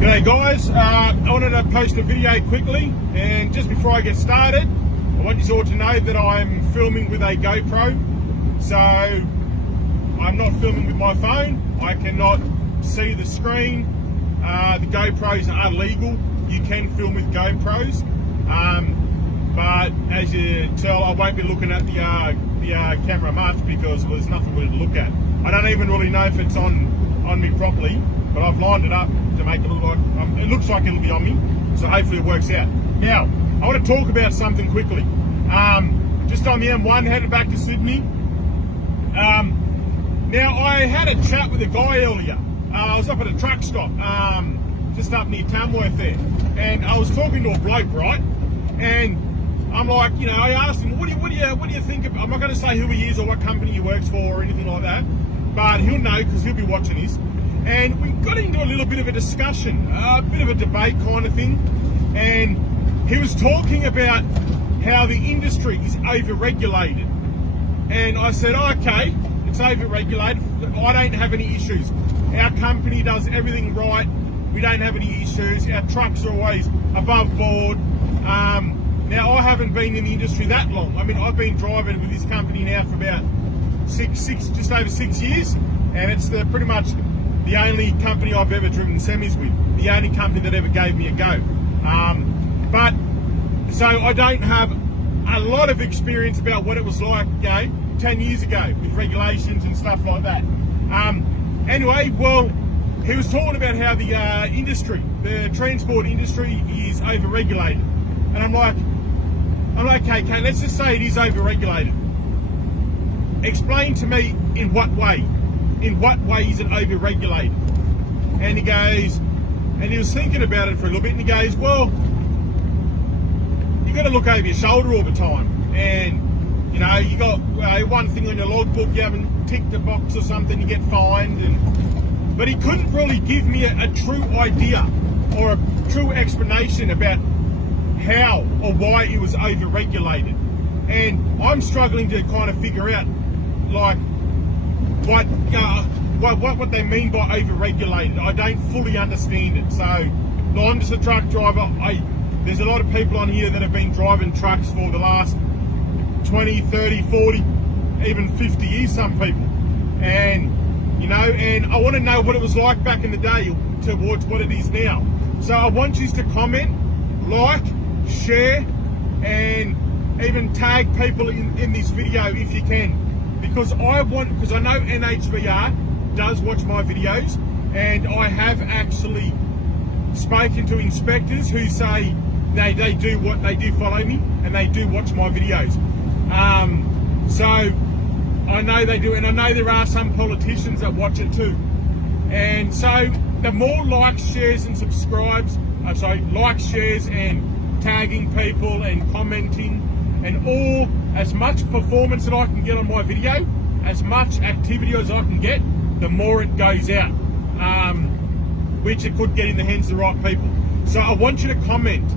G'day guys, I wanted to post a video quickly, and just before I get started, I want you all to know that I'm filming with a GoPro, so I'm not filming with my phone. I cannot see the screen. The GoPros are legal. You can film with GoPros, but as you tell, I won't be looking at the camera much because there's nothing really to look at. I don't even really know if it's on me properly, but I've lined it up to make it look like it looks like it'll be on me, so hopefully it works out. Now, I want to talk about something quickly. Just on the M1, headed back to Sydney. Now, I had a chat with a guy earlier. I was up at a truck stop, just up near Tamworth there, and I was talking to a bloke, right? And I'm like, you know, I asked him, what do you think of? I'm not going to say who he is or what company he works for or anything like that, but he'll know because he'll be watching this. And we got into a little bit of a discussion, a bit of a debate kind of thing, and he was talking about how the industry is over-regulated. And I said, okay, it's over-regulated. I don't have any issues. Our company does everything right. We don't have any issues. Our trucks are always above board. Now, I haven't been in the industry that long. I mean, I've been driving with this company now for about just over 6 years, and it's pretty much the only company I've ever driven semis with, the only company that ever gave me a go. But so I don't have a lot of experience about what it was like, you know, 10 years ago with regulations and stuff like that. Anyway, well, he was talking about how the industry, the transport industry, is over-regulated, and I'm like, okay, let's just say it is over-regulated. Explain to me in what way. In what way is it over-regulated? And he goes, and he was thinking about it for a little bit, and he goes, well, you got to look over your shoulder all the time, and you know, you got one thing on your logbook, you haven't ticked a box or something, you get fined. But he couldn't really give me a true idea or a true explanation about how or why it was over-regulated, and I'm struggling to kind of figure out like what they mean by over-regulated. I don't fully understand it. So I'm just a truck driver. There's a lot of people on here that have been driving trucks for the last 20, 30, 40, even 50 years, some people. And, you know, and I want to know what it was like back in the day towards what it is now. So I want you to comment, like, share, and even tag people in this video if you can. Because I know NHVR does watch my videos, and I have actually spoken to inspectors who say they do follow me and they do watch my videos. So I know they do, and I know there are some politicians that watch it too. And so the more likes, shares, and likes, shares, and tagging people and commenting, and as much performance that I can get on my video, as much activity as I can get, the more it goes out, which it could get in the hands of the right people. So I want you to comment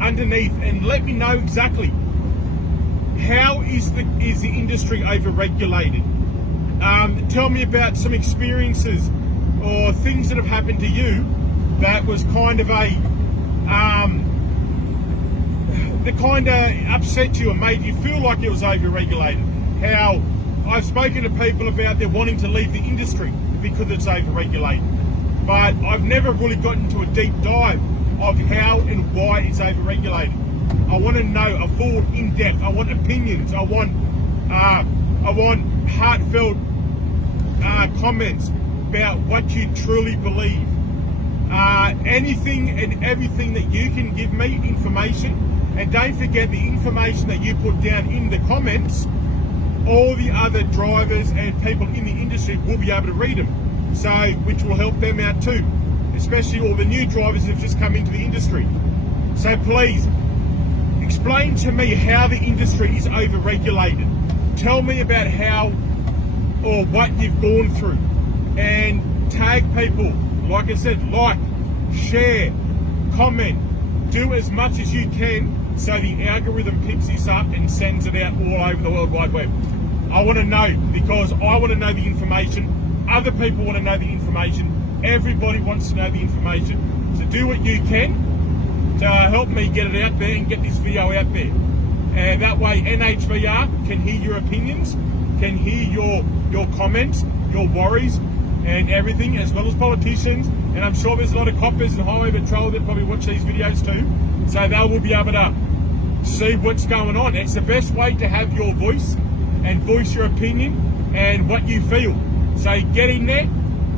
underneath and let me know exactly how is the industry over-regulated. Tell me about some experiences or things that have happened to you that was kind of that kind of upset you and made you feel like it was over-regulated. How I've spoken to people about they're wanting to leave the industry because it's over-regulated, but I've never really gotten into a deep dive of how and why it's over-regulated. I want to know a full in-depth. I want opinions. I want heartfelt comments about what you truly believe. Anything and everything that you can give me information. And don't forget, the information that you put down in the comments, all the other drivers and people in the industry will be able to read them. So, which will help them out too, especially all the new drivers that have just come into the industry. So please, explain to me how the industry is over-regulated. Tell me about how or what you've gone through. And tag people, like I said, like, share, comment, do as much as you can so the algorithm picks this up and sends it out all over the World Wide Web. I want to know, because I want to know the information, other people want to know the information, everybody wants to know the information. So do what you can to help me get it out there and get this video out there. And that way NHVR can hear your opinions, can hear your comments, your worries and everything, as well as politicians. And I'm sure there's a lot of coppers and highway patrol that probably watch these videos too. So they will be able to see what's going on. It's the best way to have your voice and voice your opinion and what you feel. So get in there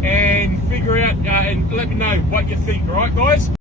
and figure out and let me know what you think, all right guys?